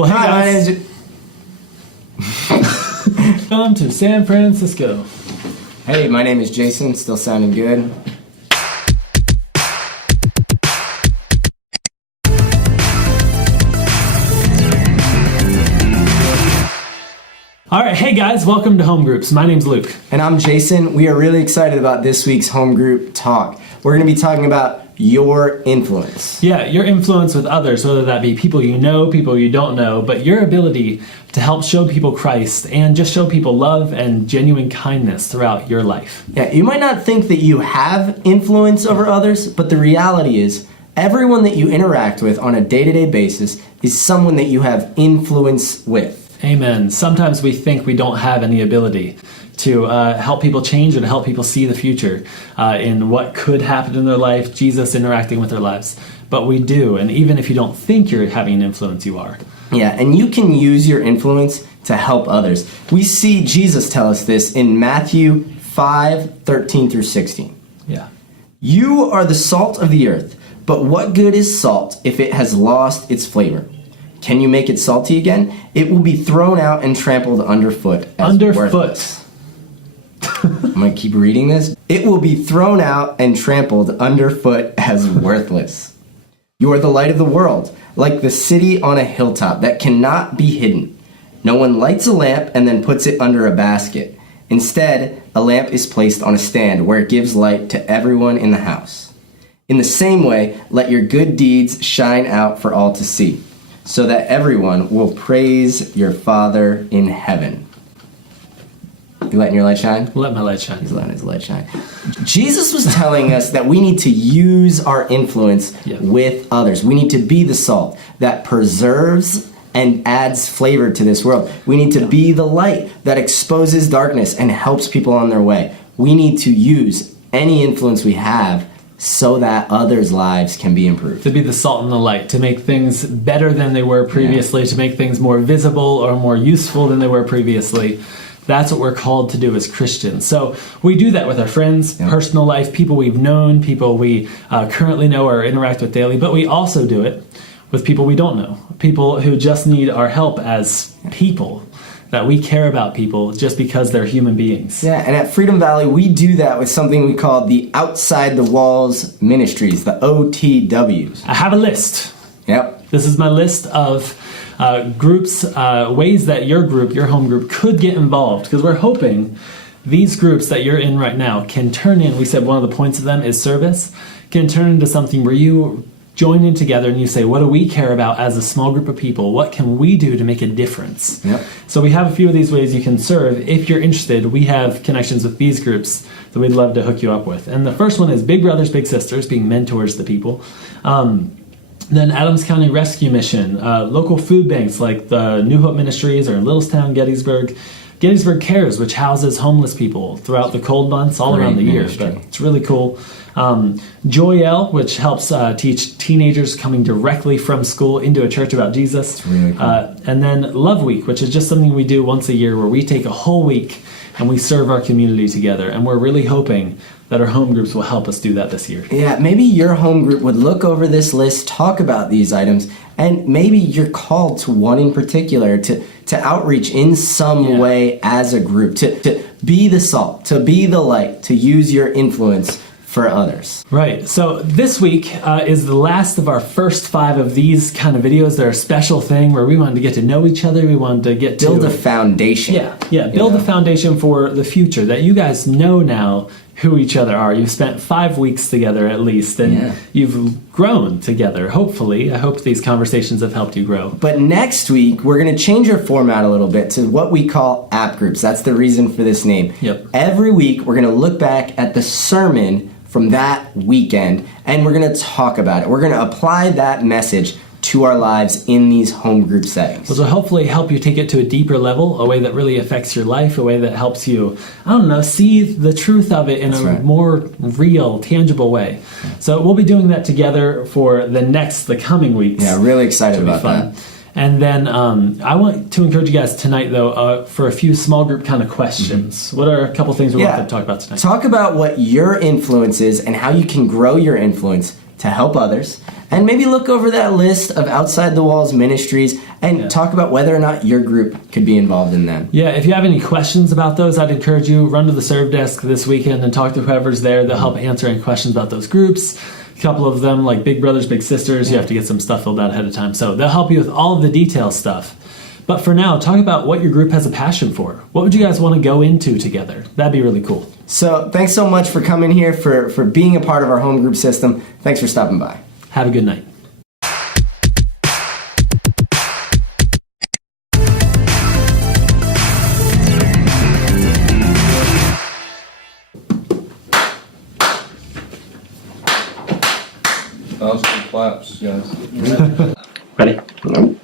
Well, hey Hi, my guys, name is... welcome to San Francisco. Hey, my name is Jason. Still sounding good. All right, hey guys, welcome to Home Groups. My name's Luke. And I'm Jason. We are really excited about this week's home group talk. We're going to be talking about your influence. Yeah, your influence with others, whether that be people you know, people you don't know, but your ability to help show people Christ and just show people love and genuine kindness throughout your life. Yeah, you might not think that you have influence over others, but the reality is everyone that you interact with on a day-to-day basis is someone that you have influence with. Amen. Sometimes we think we don't have any ability to help people change or to help people see the future in what could happen in their life, Jesus interacting with their lives. But we do, and even if you don't think you're having an influence, you are. Yeah, and you can use your influence to help others. We see Jesus tell us this in Matthew 5:13 through 16. Yeah. You are the salt of the earth, but what good is salt if it has lost its flavor? Can you make it salty again? It will be thrown out and trampled underfoot as worthless. I'm going to keep reading this. It will be thrown out and trampled underfoot as worthless. You are the light of the world, like the city on a hilltop that cannot be hidden. No one lights a lamp and then puts it under a basket. Instead, a lamp is placed on a stand where it gives light to everyone in the house. In the same way, let your good deeds shine out for all to see, so that everyone will praise your Father in heaven. You letting your light shine? Let my light shine. He's letting his light shine. Jesus was telling us that we need to use our influence with others. We need to be the salt that preserves and adds flavor to this world. We need to be the light that exposes darkness and helps people on their way. We need to use any influence we have so that others' lives can be improved. To be the salt and the light, to make things better than they were previously, to make things more visible or more useful than they were previously. That's what we're called to do as Christians. So we do that with our friends, personal life, people we've known, people we currently know or interact with daily, but we also do it with people we don't know, people who just need our help as people, that we care about people just because they're human beings. Yeah, and at Freedom Valley, we do that with something we call the Outside the Walls Ministries, the OTWs. I have a list. Yep. This is my list of groups, ways that your group, your home group, could get involved. Because we're hoping these groups that you're in right now can turn in, we said one of the points of them is service, can turn into something where you join in together and you say, what do we care about as a small group of people? What can we do to make a difference? Yep. So we have a few of these ways you can serve. If you're interested, we have connections with these groups that we'd love to hook you up with. And the first one is Big Brothers, Big Sisters, being mentors to people. Then Adams County Rescue Mission, local food banks like the New Hope Ministries or in Littlestown, Gettysburg. Gettysburg Cares, which houses homeless people throughout the cold months all around the year. But it's really cool. Joyelle, which helps teach teenagers coming directly from school into a church about Jesus. It's really cool. And then Love Week, which is just something we do once a year where we take a whole week and we serve our community together. And we're really hoping that our home groups will help us do that this year. Yeah, maybe your home group would look over this list, talk about these items, and maybe you're called to one in particular to outreach in some way as a group, to be the salt, to be the light, to use your influence for others. Right. So this week is the last of our first 5 of these kind of videos. They're a special thing where we wanted to get to know each other. We wanted to get build a foundation. Build a foundation for the future, that you guys know now who each other are. You've spent 5 weeks together at least, and you've grown together, hopefully. I hope these conversations have helped you grow. But next week, we're going to change our format a little bit to what we call app groups. That's the reason for this name. Yep. Every week, we're going to look back at the sermon from that weekend, and we're going to talk about it. We're going to apply that message to our lives in these home group settings. Which will hopefully help you take it to a deeper level, a way that really affects your life, a way that helps you, see the truth of it in a more real, tangible way. So we'll be doing that together for the coming weeks. Yeah, really excited about that. And then I want to encourage you guys tonight, though, for a few small group kind of questions. What are a couple things we want to talk about tonight? Talk about what your influence is and how you can grow your influence to help others. And maybe look over that list of Outside the Walls ministries and Yeah. talk about whether or not your group could be involved in them. Yeah, if you have any questions about those, I'd encourage you run to the serve desk this weekend and talk to whoever's there. They'll help answer any questions about those groups. A couple of them, like Big Brothers Big Sisters, you have to get some stuff filled out ahead of time. So they'll help you with all of the detail stuff. But for now, talk about what your group has a passion for. What would you guys want to go into together? That'd be really cool. So thanks so much for coming here, for being a part of our home group system. Thanks for stopping by. Have a good night. That was good claps, guys. Ready? Nope.